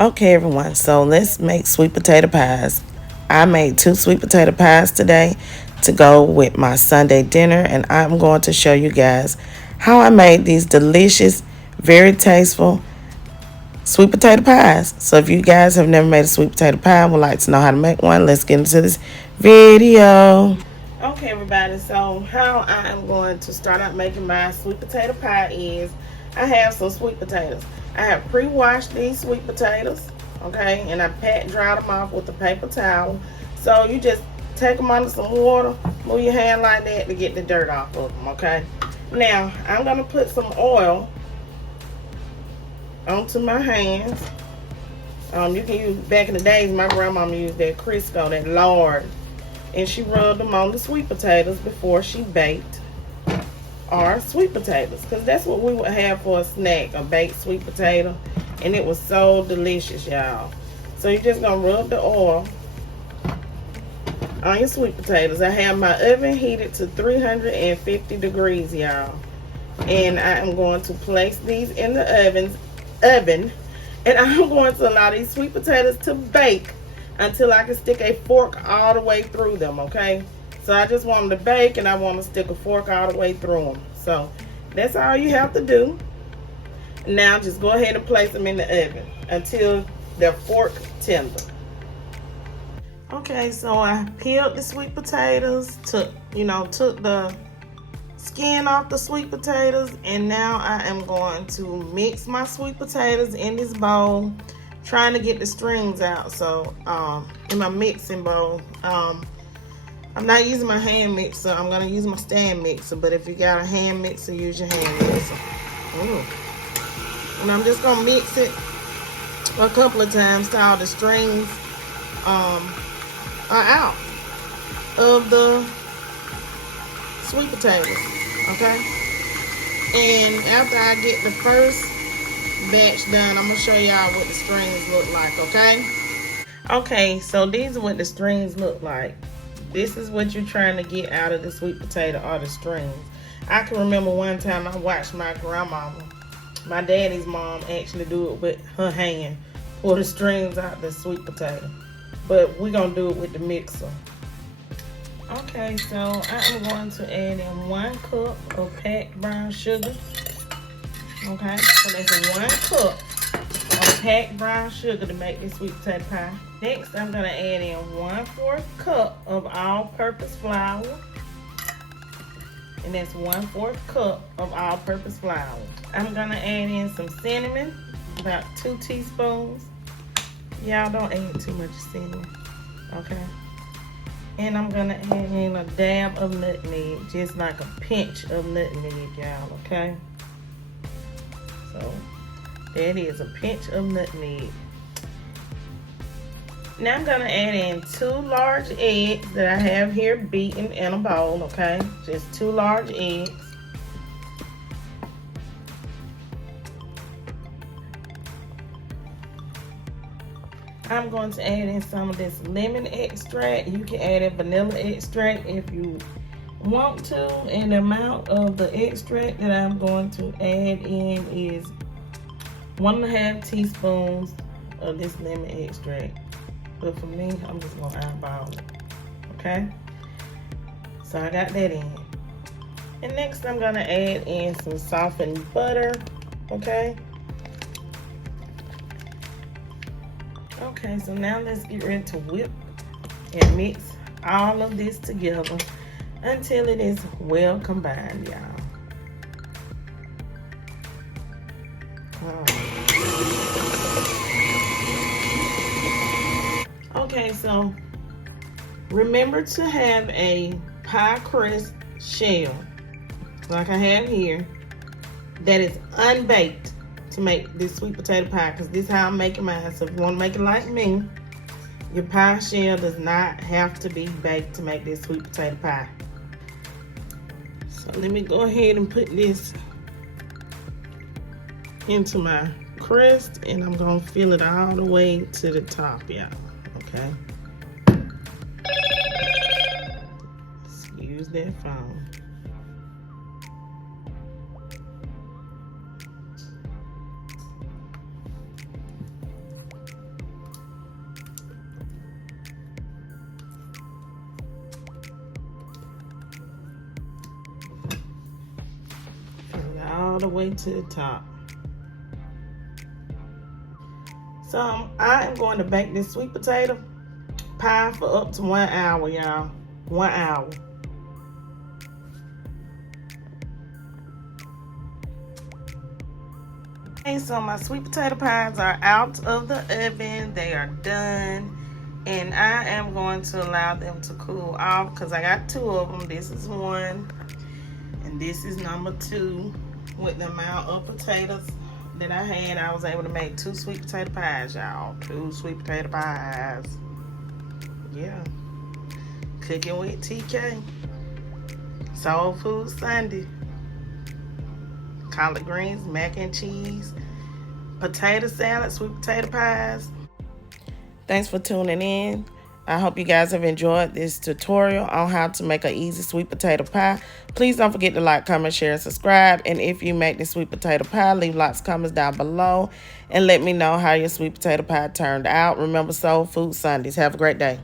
Okay, everyone, so let's make sweet potato pies. I made 2 sweet potato pies today to go with my Sunday dinner, and I'm going to show you guys how I made these delicious, very tasteful sweet potato pies. So if you guys have never made a sweet potato pie and would like to know how to make one, let's get into this video. Okay, everybody, so how I am going to start out making my sweet potato pie is I have some sweet potatoes. I have pre-washed these sweet potatoes, okay, and I pat dried them off with a paper towel. So you just take them under some water, move your hand like that to get the dirt off of them, okay. Now I'm gonna put some oil onto my hands. You can use, back in the days, my grandmama used that Crisco, that lard, and she rubbed them on the sweet potatoes before she baked our sweet potatoes, because that's what we would have for a snack, a baked sweet potato, and it was so delicious, y'all. So you're just gonna rub the oil on your sweet potatoes. I have my oven heated to 350 degrees, y'all, and I am going to place these in the oven, and I'm going to allow these sweet potatoes to bake until I can stick a fork all the way through them, okay? So I just want them to bake, and I want to stick a fork all the way through them. So that's all you have to do. Now just go ahead and place them in the oven until they're fork tender. Okay, so I peeled the sweet potatoes, took the skin off the sweet potatoes, and now I am going to mix my sweet potatoes in this bowl, trying to get the strings out. So in my mixing bowl, I'm not using my hand mixer. I'm gonna use my stand mixer, but if you got a hand mixer, use your hand mixer. Ooh. And I'm just gonna mix it a couple of times till all the strings are out of the sweet potatoes, okay? And after I get the first batch done, I'm gonna show y'all what the strings look like, okay? Okay, so these are what the strings look like. This is what you're trying to get out of the sweet potato, or the strings. I can remember one time I watched my grandmama, my daddy's mom, actually do it with her hand, pull the strings out the sweet potato. But we're gonna do it with the mixer. Okay, so I am going to add in 1 cup of packed brown sugar. Okay, so that's 1 cup of packed brown sugar to make this sweet potato pie. Next, I'm gonna add in 1/4 cup of all-purpose flour, and that's 1/4 cup of all-purpose flour. I'm gonna add in some cinnamon, about 2 teaspoons. Y'all don't add too much cinnamon, okay? And I'm gonna add in a dab of nutmeg, just like a pinch of nutmeg, y'all, okay? So that is a pinch of nutmeg. Now I'm gonna add in 2 large eggs that I have here beaten in a bowl, okay? Just 2 large eggs. I'm going to add in some of this lemon extract. You can add in vanilla extract if you want to, and the amount of the extract that I'm going to add in is 1½ teaspoons of this lemon extract. But for me, I'm just gonna eyeball it, okay? So I got that in. And next I'm gonna add in some softened butter, okay? Okay, so now let's get ready to whip and mix all of this together until it is well combined, y'all. Okay, so remember to have a pie crust shell, like I have here, that is unbaked to make this sweet potato pie, because this is how I'm making mine. So if you want to make it like me, your pie shell does not have to be baked to make this sweet potato pie. So let me go ahead and put this into my crust, and I'm gonna fill it all the way to the top, y'all. Okay. Excuse that phone. the way to the top. So I am going to bake this sweet potato pie for up to 1 hour, y'all. 1 hour. Okay, so my sweet potato pies are out of the oven. They are done. And I am going to allow them to cool off because I got 2 of them. This is 1 and this is number 2. With the amount of potatoes that I had, I was able to make 2 sweet potato pies, y'all. 2 sweet potato pies. Yeah. Cooking with TK. Soul Food Sunday. Collard greens, mac and cheese, potato salad, sweet potato pies. Thanks for tuning in. I hope you guys have enjoyed this tutorial on how to make an easy sweet potato pie. Please don't forget to like, comment, share, and subscribe. And if you make the sweet potato pie, leave lots of comments down below and let me know how your sweet potato pie turned out. Remember, Soul Food Sundays. Have a great day.